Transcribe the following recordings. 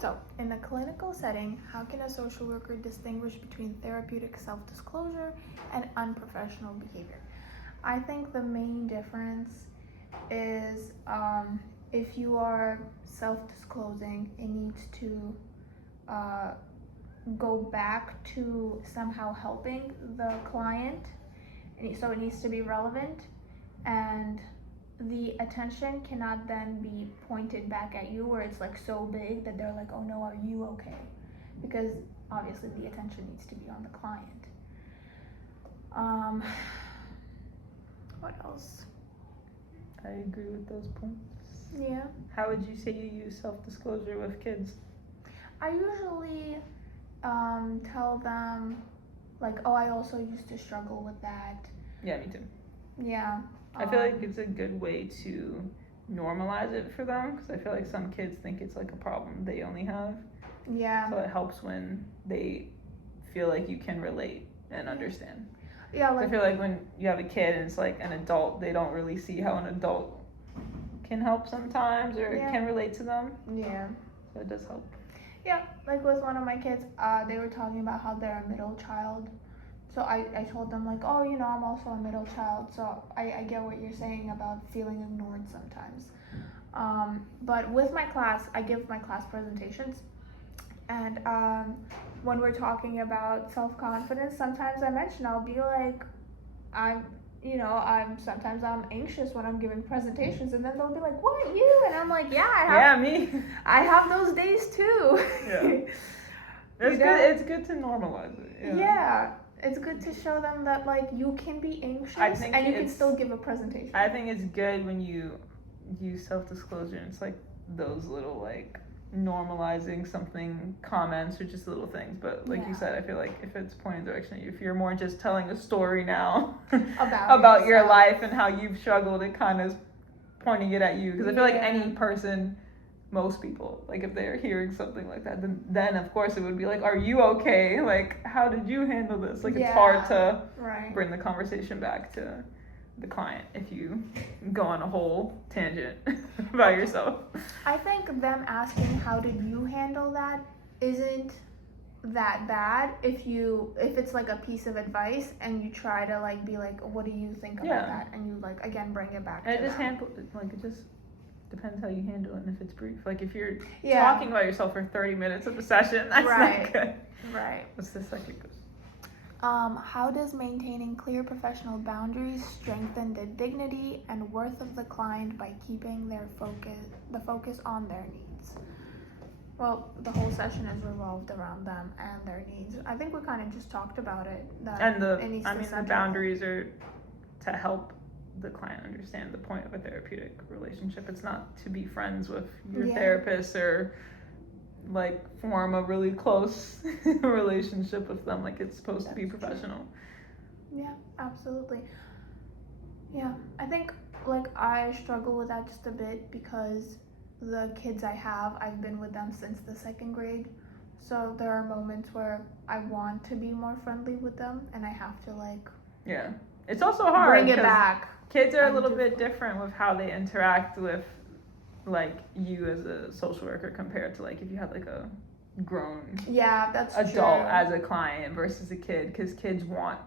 So, in a clinical setting, how can a social worker distinguish between therapeutic self-disclosure and unprofessional behavior? I think the main difference is if you are self-disclosing, it needs to uh, go back to somehow helping the client, and so it needs to be relevant, and the attention cannot then be pointed back at you where it's like so big that they're like, oh no, are you okay? Because obviously the attention needs to be on the client. What else? I agree with those points. Yeah. How would you say you use self-disclosure with kids? I usually tell them like, oh, I also used to struggle with that. Yeah, me too. Yeah. I feel like it's a good way to normalize it for them, because I feel like some kids think it's like a problem they only have. Yeah. So it helps when they feel like you can relate and understand. Yeah, like, I feel like when you have a kid and it's like an adult, they don't really see how an adult can help sometimes or can relate to them. Yeah. So it does help. Yeah, like with one of my kids, they were talking about how they're a middle child. So I told them like, oh, you know, I'm also a middle child, so I get what you're saying about feeling ignored sometimes. But with my class, I give my class presentations, and when we're talking about self-confidence, sometimes I mention, I'll be like, I'm sometimes I'm anxious when I'm giving presentations, and then they'll be like, what, you? And I'm like, yeah, me. I have those days too. Yeah. It's good to normalize it. Yeah. It's good to show them that like you can be anxious and you can still give a presentation. I think it's good when you use self-disclosure and it's like those little like normalizing something comments or just little things, but like you said, I feel like if it's pointing direction at you, if you're more just telling a story now about your life and how you've struggled, it kind of pointing it at you, because I feel like any person, most people, like if they're hearing something like that, then of course it would be like, are you okay? Like, how did you handle this? Like, it's hard to bring the conversation back to the client if you go on a whole tangent about yourself. I think them asking how did you handle that isn't that bad if it's like a piece of advice and you try to like be like, what do you think about that, and you like again bring it back and to it just them. it just depends how you handle it and if it's brief. Like if you're talking about yourself for 30 minutes of a session, that's not good. Right. What's the second question? How does maintaining clear professional boundaries strengthen the dignity and worth of the client by keeping the focus on their needs? Well, the whole session is revolved around them and their needs. I think we kind of just talked about it. The boundaries are to help the client understand the point of a therapeutic relationship. It's not to be friends with your therapist or like form a really close relationship with them. Like it's supposed to be professional. True. Yeah, absolutely. Yeah, I think like I struggle with that just a bit because the kids I've been with them since the second grade. So there are moments where I want to be more friendly with them and I have to like it's also hard bring it back. Kids are a little bit different with how they interact with like you as a social worker compared to like if you had like a grown adult as a client versus a kid, because kids want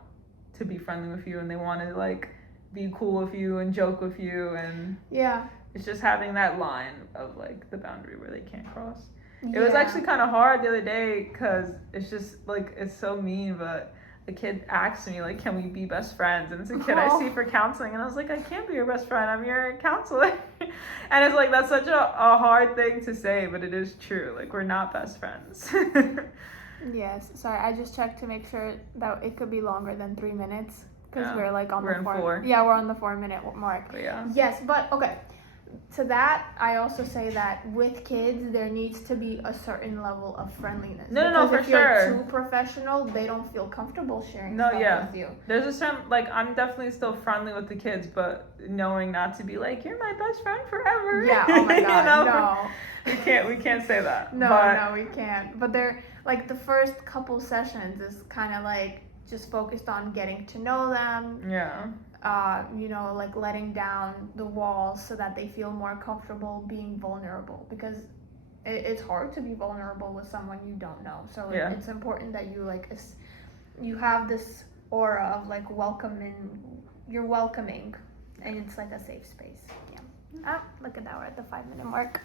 to be friendly with you and they want to like be cool with you and joke with you, and it's just having that line of like the boundary where they can't cross. It was actually kind of hard the other day because it's just like it's so mean, but a kid asked me like, can we be best friends? And it's a kid I see for counseling, and I was like, I can't be your best friend, I'm your counselor. And it's like, that's such a hard thing to say, but it is true. Like, we're not best friends. Yes, sorry, I just checked to make sure that it could be longer than 3 minutes because we're like on the 4. Yeah, we're on the 4-minute mark. But yes, but okay. To that, I also say that with kids, there needs to be a certain level of friendliness. No, for sure. If you're too professional, they don't feel comfortable sharing stuff with you. There's a certain, like, I'm definitely still friendly with the kids, but knowing not to be like, you're my best friend forever. Yeah, oh my God, no. We can't say that. No, we can't. But they're, like, the first couple sessions is kind of, like, just focused on getting to know them. Yeah. Like letting down the walls so that they feel more comfortable being vulnerable, because it's hard to be vulnerable with someone you don't know. So it's important that you like you have this aura of like you're welcoming, and it's like a safe space. Yeah. Ah, look at that, we're at the 5-minute mark.